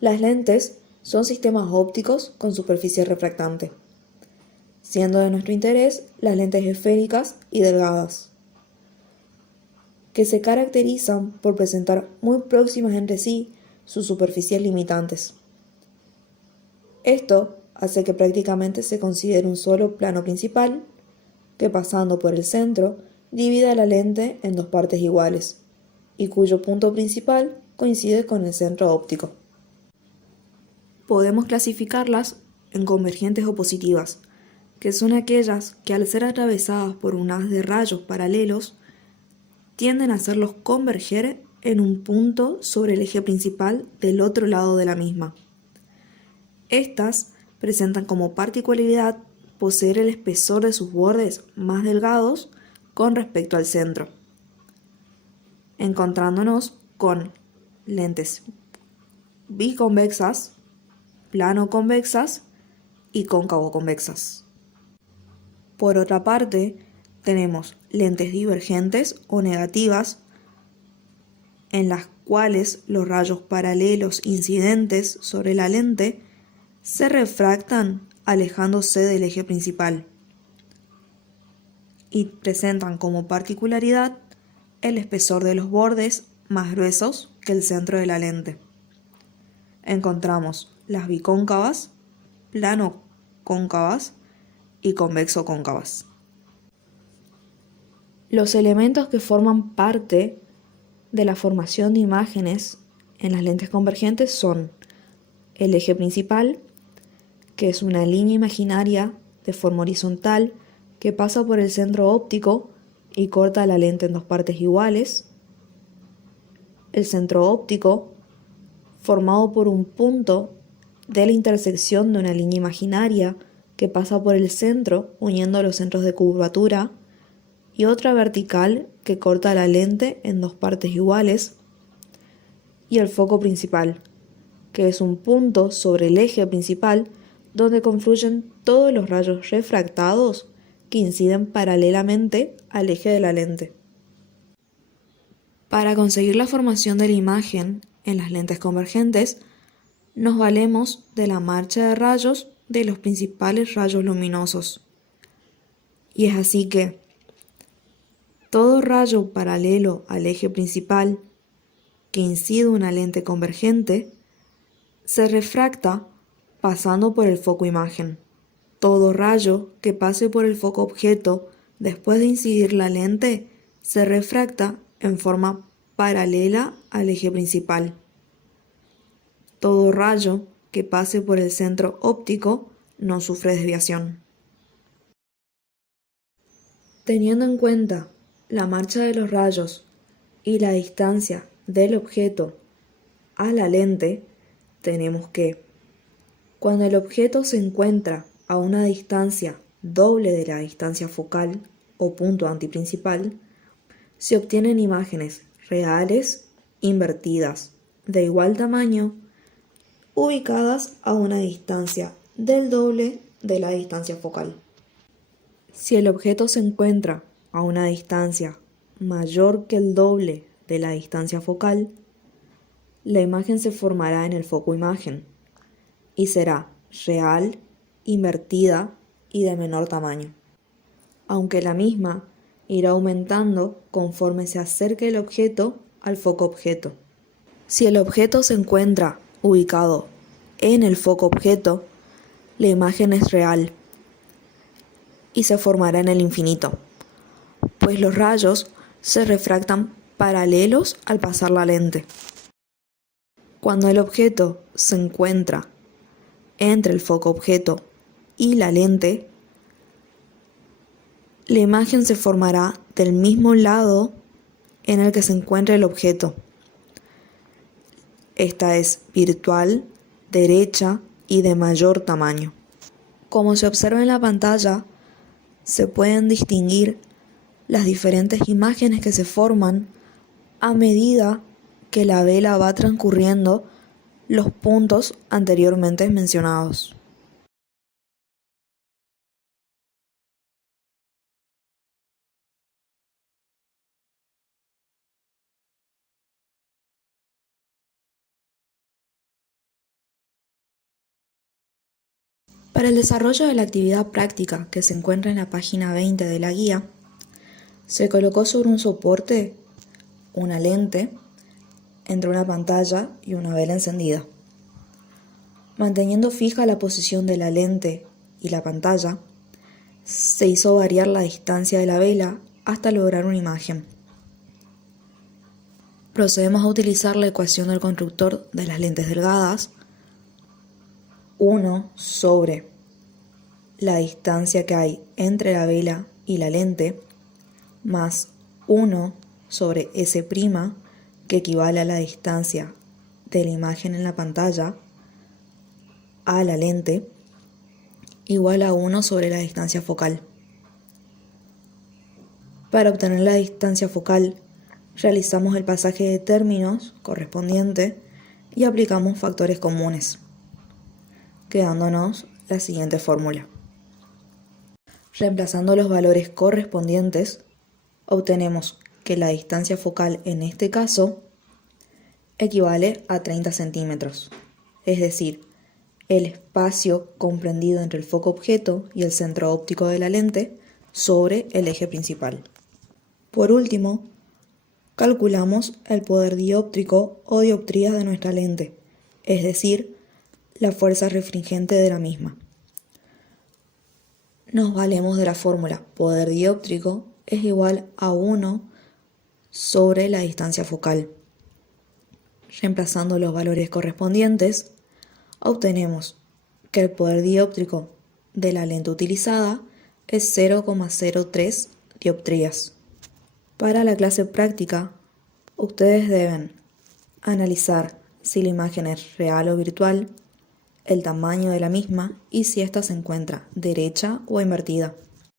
Las lentes son sistemas ópticos con superficie refractante, siendo de nuestro interés las lentes esféricas y delgadas, que se caracterizan por presentar muy próximas entre sí sus superficies limitantes. Esto hace que prácticamente se considere un solo plano principal, que pasando por el centro divida la lente en dos partes iguales, y cuyo punto principal coincide con el centro óptico. Podemos clasificarlas en convergentes o positivas, que son aquellas que al ser atravesadas por un haz de rayos paralelos, tienden a hacerlos converger en un punto sobre el eje principal del otro lado de la misma. Estas presentan como particularidad poseer el espesor de sus bordes más delgados con respecto al centro, encontrándonos con lentes biconvexas, plano-convexas y cóncavo-convexas. Por otra parte, tenemos lentes divergentes o negativas, en las cuales los rayos paralelos incidentes sobre la lente se refractan alejándose del eje principal y presentan como particularidad el espesor de los bordes más gruesos que el centro de la lente. Encontramos las bicóncavas, plano-cóncavas y convexo-cóncavas. Los elementos que forman parte de la formación de imágenes en las lentes convergentes son el eje principal, que es una línea imaginaria de forma horizontal que pasa por el centro óptico y corta la lente en dos partes iguales. El centro óptico, formado por un punto de la intersección de una línea imaginaria que pasa por el centro uniendo los centros de curvatura, y otra vertical que corta la lente en dos partes iguales. Y el foco principal, que es un punto sobre el eje principal donde confluyen todos los rayos refractados que inciden paralelamente al eje de la lente. Para conseguir la formación de la imagen en las lentes convergentes, nos valemos de la marcha de rayos de los principales rayos luminosos. Y es así que todo rayo paralelo al eje principal que incide una lente convergente se refracta pasando por el foco imagen. Todo rayo que pase por el foco objeto después de incidir la lente se refracta en forma paralela al eje principal. Todo rayo que pase por el centro óptico no sufre desviación. Teniendo en cuenta la marcha de los rayos y la distancia del objeto a la lente, tenemos que cuando el objeto se encuentra a una distancia doble de la distancia focal o punto antiprincipal, se obtienen imágenes reales invertidas de igual tamaño ubicadas a una distancia del doble de la distancia focal. Si el objeto se encuentra a una distancia mayor que el doble de la distancia focal, la imagen se formará en el foco imagen y será real, invertida y de menor tamaño, aunque la misma irá aumentando conforme se acerque el objeto al foco objeto. Si el objeto se encuentra ubicado en el foco objeto, la imagen es real y se formará en el infinito, pues los rayos se refractan paralelos al pasar la lente. Cuando el objeto se encuentra entre el foco objeto y la lente, la imagen se formará del mismo lado en el que se encuentra el objeto. Esta es virtual, derecha y de mayor tamaño. Como se observa en la pantalla, se pueden distinguir las diferentes imágenes que se forman a medida que la vela va transcurriendo los puntos anteriormente mencionados. Para el desarrollo de la actividad práctica que se encuentra en la página 20 de la guía, se colocó sobre un soporte una lente entre una pantalla y una vela encendida. Manteniendo fija la posición de la lente y la pantalla, se hizo variar la distancia de la vela hasta lograr una imagen. Procedemos a utilizar la ecuación del constructor de las lentes delgadas, 1 sobre la distancia que hay entre la vela y la lente, más 1 sobre S', que equivale a la distancia de la imagen en la pantalla a la lente, igual a 1 sobre la distancia focal. Para obtener la distancia focal, realizamos el pasaje de términos correspondiente y aplicamos factores comunes, quedándonos la siguiente fórmula. Reemplazando los valores correspondientes, obtenemos que la distancia focal en este caso equivale a 30 centímetros, es decir, el espacio comprendido entre el foco objeto y el centro óptico de la lente sobre el eje principal. Por último, calculamos el poder dióptrico o dioptrías de nuestra lente, es decir, la fuerza refringente de la misma. Nos valemos de la fórmula poder dióptrico es igual a 1 sobre la distancia focal. Reemplazando los valores correspondientes, obtenemos que el poder dióptrico de la lente utilizada es 0,03 dioptrías. Para la clase práctica, ustedes deben analizar si la imagen es real o virtual, el tamaño de la misma y si ésta se encuentra derecha o invertida.